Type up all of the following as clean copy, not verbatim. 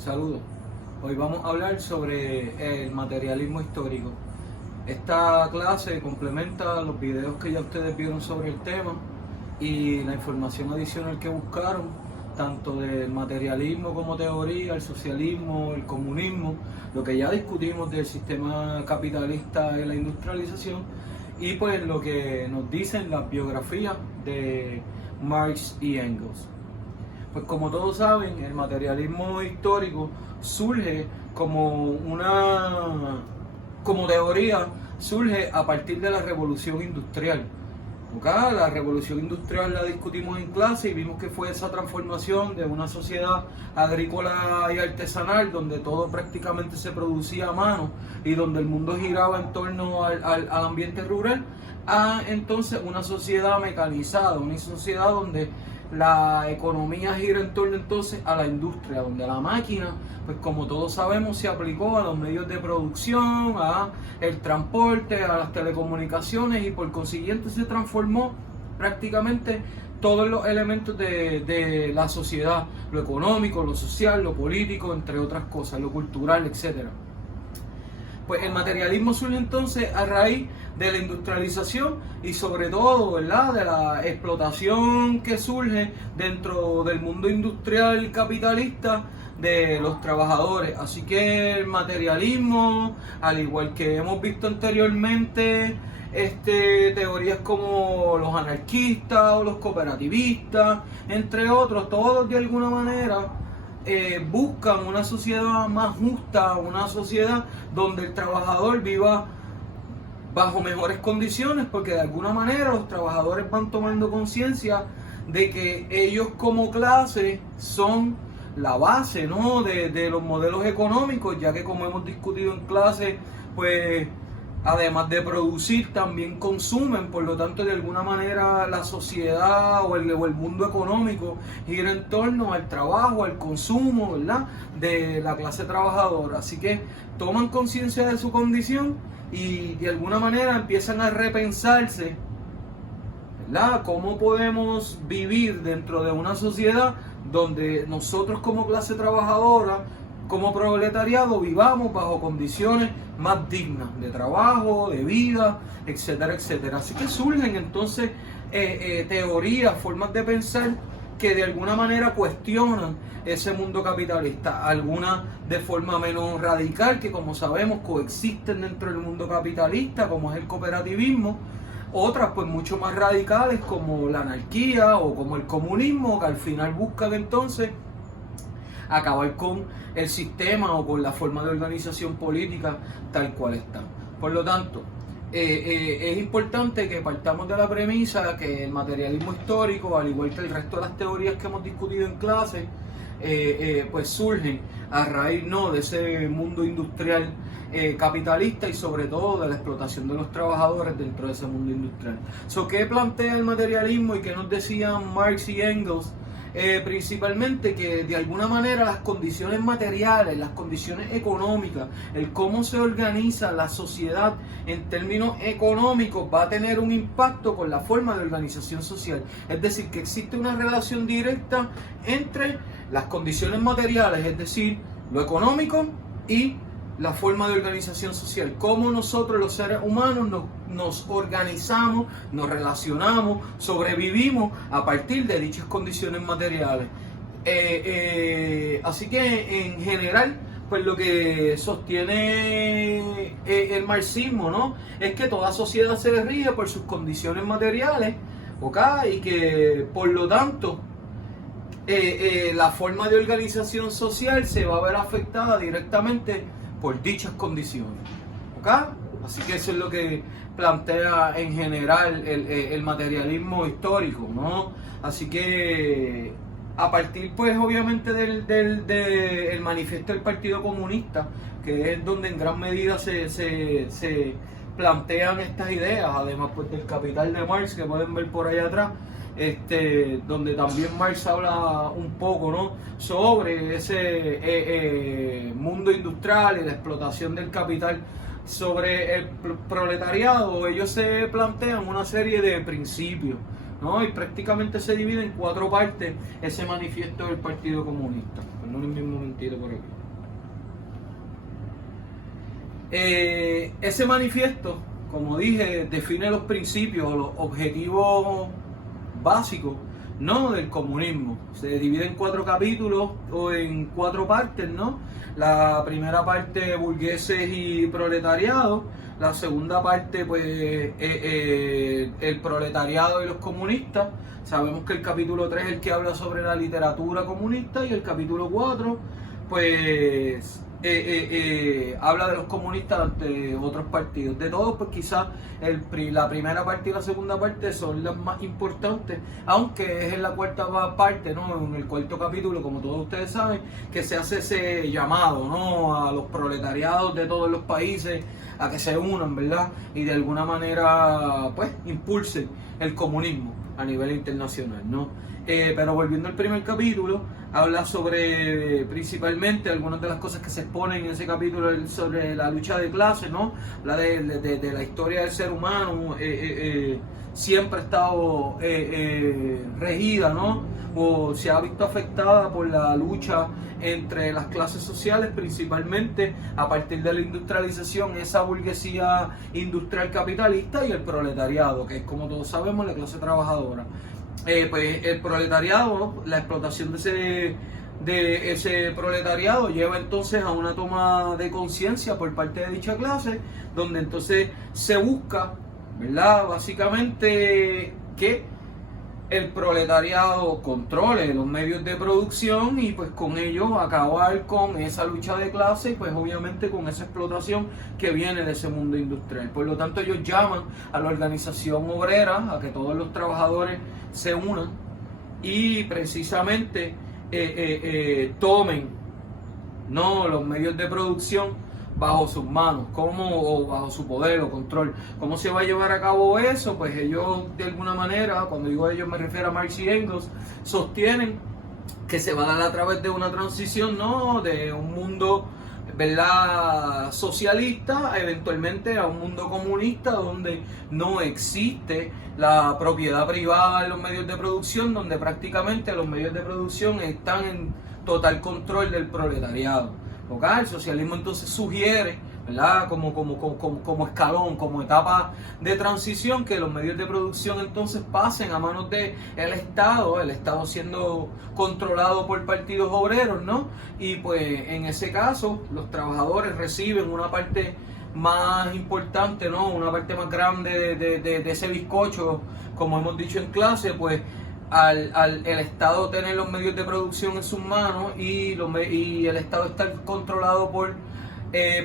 Saludos. Hoy vamos a hablar sobre el materialismo histórico. Esta clase complementa los videos que ya ustedes vieron sobre el tema y la información adicional que buscaron, tanto del materialismo como teoría, el socialismo, el comunismo, lo que ya discutimos del sistema capitalista y la industrialización, y pues lo que nos dicen las biografías de Marx y Engels. Pues como todos saben, el materialismo histórico surge como teoría, surge a partir de la revolución industrial. Acá la revolución industrial la discutimos en clase y vimos que fue esa transformación de una sociedad agrícola y artesanal donde todo prácticamente se producía a mano y donde el mundo giraba en torno al ambiente rural, a entonces una sociedad mecanizada, una sociedad donde la economía gira en torno entonces a la industria, donde la máquina, pues como todos sabemos, se aplicó a los medios de producción, a el transporte, a las telecomunicaciones, y por consiguiente se transformó prácticamente todos los elementos de la sociedad, lo económico, lo social, lo político, entre otras cosas, lo cultural, etcétera. Pues el materialismo surge entonces a raíz de la industrialización y sobre todo, ¿verdad?, de la explotación que surge dentro del mundo industrial capitalista de los trabajadores. Así que el materialismo, al igual que hemos visto anteriormente, teorías como los anarquistas o los cooperativistas, entre otros, todos de alguna manera buscan una sociedad más justa, una sociedad donde el trabajador viva bajo mejores condiciones, porque de alguna manera los trabajadores van tomando conciencia de que ellos como clase son la base, ¿no?, de los modelos económicos, ya que, como hemos discutido en clase, pues además de producir, también consumen. Por lo tanto, de alguna manera la sociedad o el mundo económico gira en torno al trabajo, al consumo, ¿verdad?, de la clase trabajadora. Así que toman conciencia de su condición y de alguna manera empiezan a repensarse, ¿verdad?, cómo podemos vivir dentro de una sociedad donde nosotros como clase trabajadora, como proletariado, vivamos bajo condiciones más dignas de trabajo, de vida, etcétera, etcétera. Así que surgen entonces teorías, formas de pensar que de alguna manera cuestionan ese mundo capitalista, algunas de forma menos radical, que como sabemos coexisten dentro del mundo capitalista, como es el cooperativismo, otras pues mucho más radicales como la anarquía o como el comunismo, que al final buscan entonces acabar con el sistema o con la forma de organización política tal cual está. Por lo tanto, es importante que partamos de la premisa que el materialismo histórico, al igual que el resto de las teorías que hemos discutido en clase, pues surgen a raíz, ¿no?, de ese mundo industrial capitalista y sobre todo de la explotación de los trabajadores dentro de ese mundo industrial. ¿Qué plantea el materialismo y qué nos decían Marx y Engels? Principalmente que de alguna manera las condiciones materiales, las condiciones económicas, el cómo se organiza la sociedad en términos económicos va a tener un impacto con la forma de organización social. Es decir, que existe una relación directa entre las condiciones materiales, es decir, lo económico, y la forma de organización social, cómo nosotros los seres humanos nos organizamos, nos relacionamos, sobrevivimos a partir de dichas condiciones materiales. Así que en general, pues lo que sostiene el marxismo, ¿no?, es que toda sociedad se rige por sus condiciones materiales, ¿ok?, y que por lo tanto la forma de organización social se va a ver afectada directamente por dichas condiciones, ¿ok? Así que eso es lo que plantea en general el materialismo histórico, ¿no? Así que a partir, pues, obviamente del manifiesto del Partido Comunista, que es donde en gran medida se plantean estas ideas, además pues del Capital de Marx, que pueden ver por allá atrás, donde también Marx habla un poco, ¿no?, sobre ese mundo industrial y la explotación del capital sobre el proletariado. Ellos se plantean una serie de principios, ¿no? Y prácticamente se divide en 4 partes ese manifiesto del Partido Comunista. Perdónenme un momentito por aquí. Ese manifiesto, como dije, define los principios, los objetivos básicos, ¿no?, del comunismo. Se divide en 4 capítulos o en 4 partes, ¿no? La primera parte, burgueses y proletariado. La segunda parte, pues, el proletariado y los comunistas. Sabemos que el capítulo 3 es el que habla sobre la literatura comunista, y el capítulo 4, pues, habla de los comunistas ante otros partidos. De todos, pues quizás la primera parte y la segunda parte son las más importantes, aunque es en la cuarta parte, ¿no?, en el cuarto capítulo, como todos ustedes saben, que se hace ese llamado, ¿no?, a los proletariados de todos los países a que se unan, ¿verdad? Y de alguna manera, pues, impulsen el comunismo a nivel internacional, ¿no? Pero volviendo al primer capítulo, habla sobre principalmente algunas de las cosas que se exponen en ese capítulo sobre la lucha de clases, ¿no? Habla de la historia del ser humano, siempre ha estado regida, ¿no? O se ha visto afectada por la lucha entre las clases sociales, principalmente a partir de la industrialización, esa burguesía industrial capitalista, y el proletariado, que es, como todos sabemos, la clase trabajadora. Pues el proletariado, ¿no?, la explotación de ese proletariado lleva entonces a una toma de conciencia por parte de dicha clase, donde entonces se busca, ¿verdad?, básicamente que el proletariado controle los medios de producción, y pues con ello acabar con esa lucha de clase, y pues obviamente con esa explotación que viene de ese mundo industrial. Por lo tanto, ellos llaman a la organización obrera, a que todos los trabajadores se unan y precisamente tomen, ¿no?, los medios de producción bajo sus manos, o bajo su poder o control. ¿Cómo se va a llevar a cabo eso? Pues ellos, de alguna manera, cuando digo ellos me refiero a Marx y Engels, sostienen que se va a dar a través de una transición, ¿no?, de un mundo, ¿verdad?, socialista, eventualmente a un mundo comunista, donde no existe la propiedad privada en los medios de producción, donde prácticamente los medios de producción están en total control del proletariado. El socialismo entonces sugiere, ¿verdad?, como escalón, como etapa de transición, que los medios de producción entonces pasen a manos del Estado, el Estado siendo controlado por partidos obreros, ¿no? Y pues en ese caso los trabajadores reciben una parte más importante, ¿no?, una parte más grande de ese bizcocho, como hemos dicho en clase, pues al el Estado tener los medios de producción en sus manos, y el Estado estar controlado por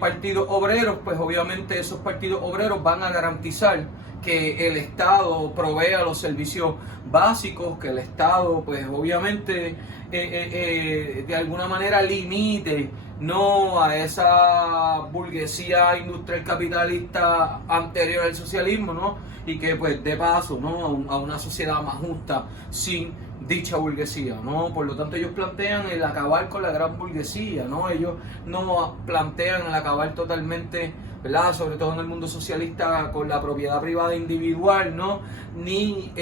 partidos obreros, pues obviamente esos partidos obreros van a garantizar que el Estado provea los servicios básicos, que el Estado, pues obviamente, de alguna manera limite, no, a esa burguesía industrial capitalista anterior al socialismo, ¿no? Y que pues dé paso, ¿no?, a una sociedad más justa sin dicha burguesía, ¿no? Por lo tanto, ellos plantean el acabar con la gran burguesía, ¿no? Ellos no plantean el acabar totalmente, ¿verdad?, sobre todo en el mundo socialista, con la propiedad privada individual, ¿no?, ni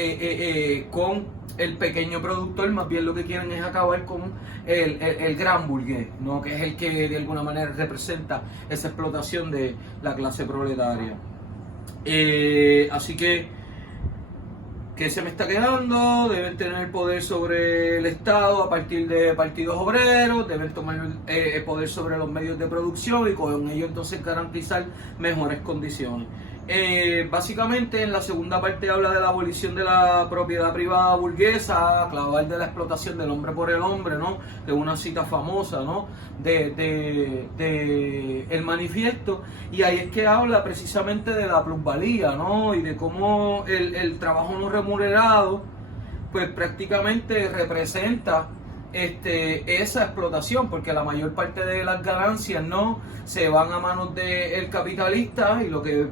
con el pequeño productor. Más bien lo que quieren es acabar con el gran burgués, ¿no?, que es el que de alguna manera representa esa explotación de la clase proletaria. Así que, ¿qué se me está quedando? Deben tener poder sobre el Estado a partir de partidos obreros, deben tomar poder sobre los medios de producción, y con ello entonces garantizar mejores condiciones. Básicamente en la segunda parte habla de la abolición de la propiedad privada burguesa, clavar de la explotación del hombre por el hombre, ¿no?, de una cita famosa, ¿no?, de el manifiesto, y ahí es que habla precisamente de la plusvalía, ¿no?, y de cómo el trabajo no remunerado pues prácticamente representa esa explotación, porque la mayor parte de las ganancias, ¿no?, se van a manos del capitalista, y lo que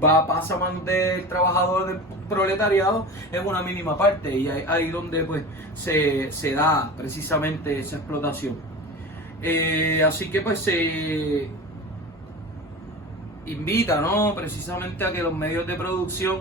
pasa a manos del trabajador, del proletariado, es una mínima parte, y ahí donde pues se da precisamente esa explotación. Así que pues se invita, ¿no?, precisamente a que los medios de producción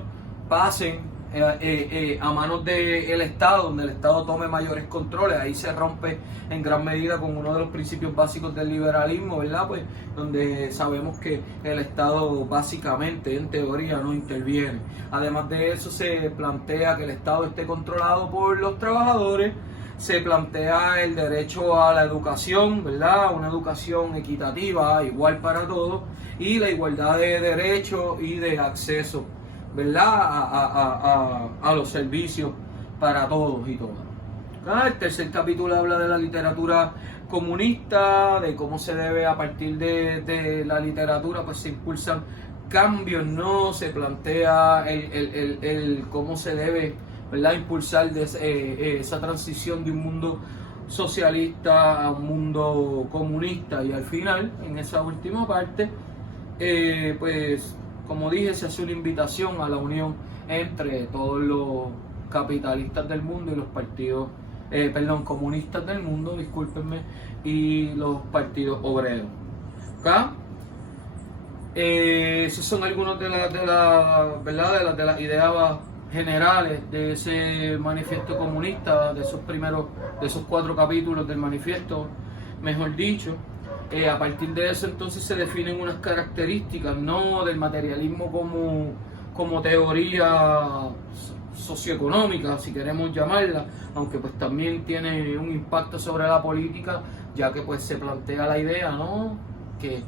pasen a manos del Estado, donde el Estado tome mayores controles. Ahí se rompe en gran medida con uno de los principios básicos del liberalismo, ¿verdad? Pues donde sabemos que el Estado básicamente, en teoría, no interviene. Además de eso, se plantea que el Estado esté controlado por los trabajadores. Se plantea el derecho a la educación, ¿verdad? Una educación equitativa, igual para todos, y la igualdad de derechos y de acceso, ¿verdad? A los servicios para todos y todas. El tercer capítulo habla de la literatura comunista, de cómo se debe, a partir de la literatura, pues se impulsan cambios, ¿no? Se plantea el cómo se debe, ¿verdad?, impulsar esa transición de un mundo socialista a un mundo comunista. Y al final, en esa última parte, pues como dije, se hace una invitación a la unión entre todos los capitalistas del mundo y los partidos, comunistas del mundo, discúlpenme, y los partidos obreros. ¿Okay? Esos son algunos de las ideas generales de ese manifiesto comunista, de esos 4 capítulos del manifiesto, mejor dicho. A partir de eso entonces se definen unas características, ¿no?, del materialismo como teoría socioeconómica, si queremos llamarla, aunque pues también tiene un impacto sobre la política, ya que pues se plantea la idea, ¿no?, que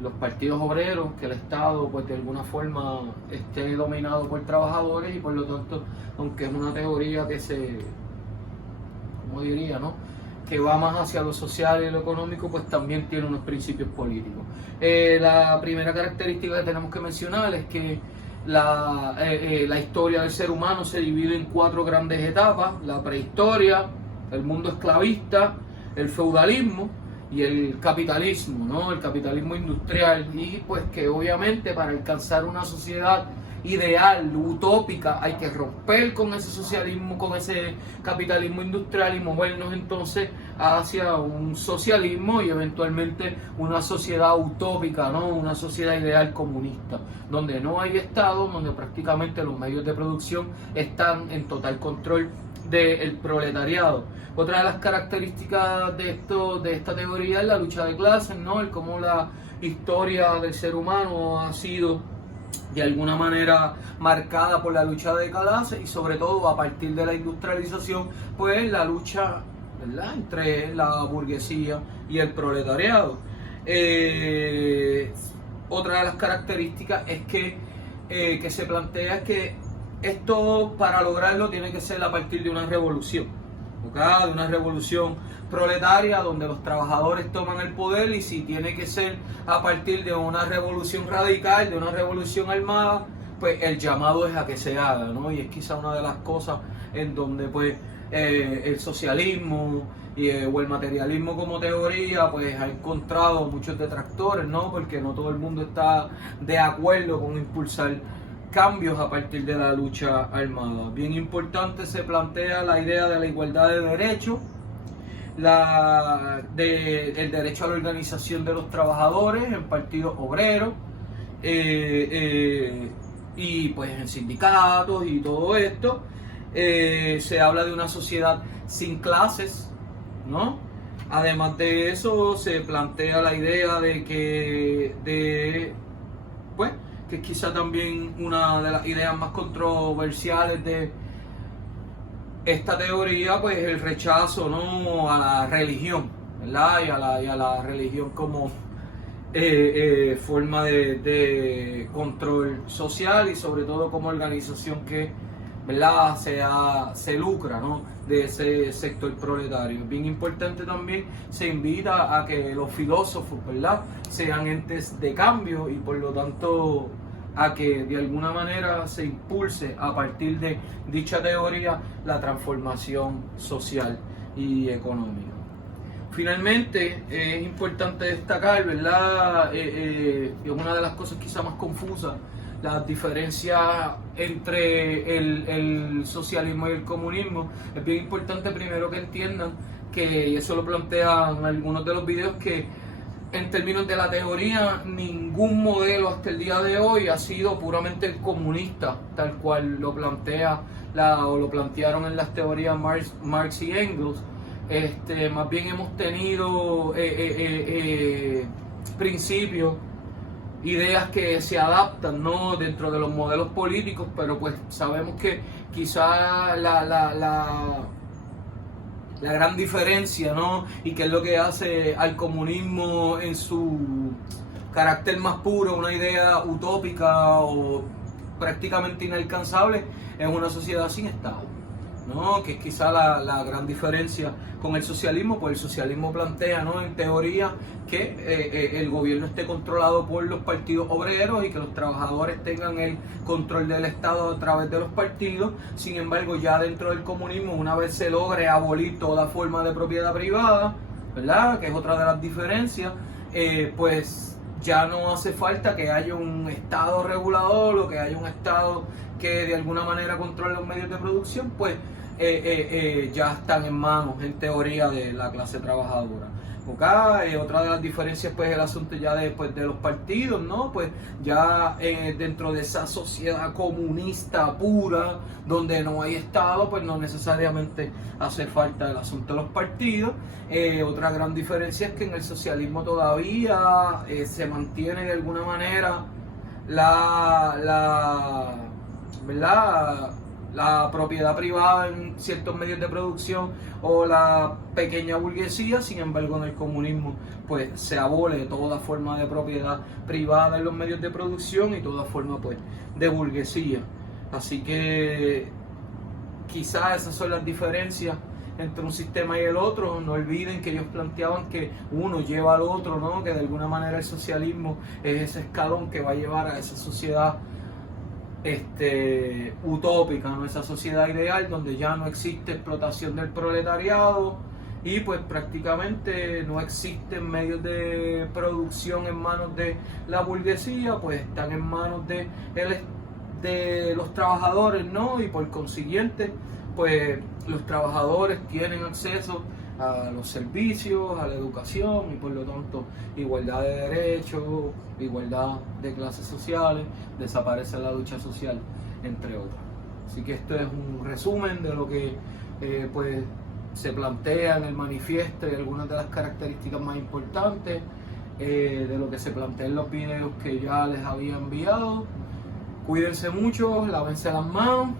los partidos obreros, que el Estado pues de alguna forma esté dominado por trabajadores, y por lo tanto, aunque es una teoría que ¿cómo diría, no?, que va más hacia lo social y lo económico, pues también tiene unos principios políticos. La primera característica que tenemos que mencionar es que la historia del ser humano se divide en 4 grandes etapas: la prehistoria, el mundo esclavista, el feudalismo y el capitalismo, ¿no?, el capitalismo industrial. Y pues que obviamente para alcanzar una sociedad ideal, utópica, hay que romper con ese socialismo, con ese capitalismo industrial, y movernos entonces hacia un socialismo y eventualmente una sociedad utópica, ¿no?, una sociedad ideal comunista, donde no hay Estado, donde prácticamente los medios de producción están en total control del proletariado. Otra de las características de esta teoría es la lucha de clases, ¿no?, el cómo la historia del ser humano ha sido de alguna manera marcada por la lucha de clases, y sobre todo a partir de la industrialización, pues la lucha, ¿verdad?, entre la burguesía y el proletariado. Otra de las características es que se plantea que esto, para lograrlo, tiene que ser a partir de una revolución, ¿okay?, de una revolución proletaria donde los trabajadores toman el poder, y si tiene que ser a partir de una revolución radical, de una revolución armada, pues el llamado es a que se haga, ¿no? Y es quizá una de las cosas en donde pues el socialismo o el materialismo como teoría pues ha encontrado muchos detractores, ¿no? Porque no todo el mundo está de acuerdo con impulsar cambios a partir de la lucha armada. Bien importante, se plantea la idea de la igualdad de derechos, el derecho a la organización de los trabajadores en partidos obreros, y pues en sindicatos y todo esto. Se habla de una sociedad sin clases, ¿no? Además de eso, se plantea la idea de que es quizá también una de las ideas más controversiales de esta teoría, pues el rechazo, ¿no?, a la religión, ¿verdad?, y a la religión como forma de control social, y sobre todo como organización que, ¿verdad?, se lucra, ¿no?, de ese sector proletario. Bien importante también, se invita a que los filósofos, ¿verdad?, sean entes de cambio, y por lo tanto a que de alguna manera se impulse a partir de dicha teoría la transformación social y económica. Finalmente, es importante destacar, ¿verdad?, una de las cosas quizá más confusas, las diferencias entre el socialismo y el comunismo. Es bien importante primero que entiendan que, y eso lo plantean algunos de los videos, que en términos de la teoría, ningún modelo hasta el día de hoy ha sido puramente comunista, tal cual lo plantea o lo plantearon en las teorías Marx y Engels. Más bien hemos tenido principios, ideas que se adaptan, ¿no?, dentro de los modelos políticos, pero pues sabemos que quizá la gran diferencia, ¿no?, y que es lo que hace al comunismo en su carácter más puro, una idea utópica o prácticamente inalcanzable, es una sociedad sin Estado, ¿no?, que es quizá la gran diferencia con el socialismo. Pues el socialismo plantea, ¿no?, en teoría, que el gobierno esté controlado por los partidos obreros y que los trabajadores tengan el control del Estado a través de los partidos. Sin embargo, ya dentro del comunismo, una vez se logre abolir toda forma de propiedad privada, ¿verdad?, que es otra de las diferencias, pues ya no hace falta que haya un Estado regulador o que haya un Estado que de alguna manera controle los medios de producción, pues ya están en manos, en teoría, de la clase trabajadora. Otra de las diferencias, pues, el asunto ya de los partidos, ¿no? Pues ya dentro de esa sociedad comunista pura, donde no hay Estado, pues no necesariamente hace falta el asunto de los partidos. Otra gran diferencia es que en el socialismo todavía se mantiene de alguna manera ¿verdad?, la propiedad privada en ciertos medios de producción o la pequeña burguesía. Sin embargo, en el comunismo pues se abole toda forma de propiedad privada en los medios de producción y toda forma, pues, de burguesía. Así que quizás esas son las diferencias entre un sistema y el otro. No olviden que ellos planteaban que uno lleva al otro, ¿no?, que de alguna manera el socialismo es ese escalón que va a llevar a esa sociedad utópica, ¿no?, esa sociedad ideal donde ya no existe explotación del proletariado y pues prácticamente no existen medios de producción en manos de la burguesía, pues están en manos de los trabajadores, ¿no?, y por consiguiente pues los trabajadores tienen acceso a los servicios, a la educación y por lo tanto igualdad de derechos, igualdad de clases sociales, desaparece la lucha social, entre otras. Así que esto es un resumen de lo que pues se plantea en el manifiesto y algunas de las características más importantes de lo que se plantea en los videos que ya les había enviado. Cuídense mucho, lávense las manos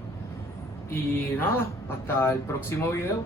y nada, hasta el próximo video.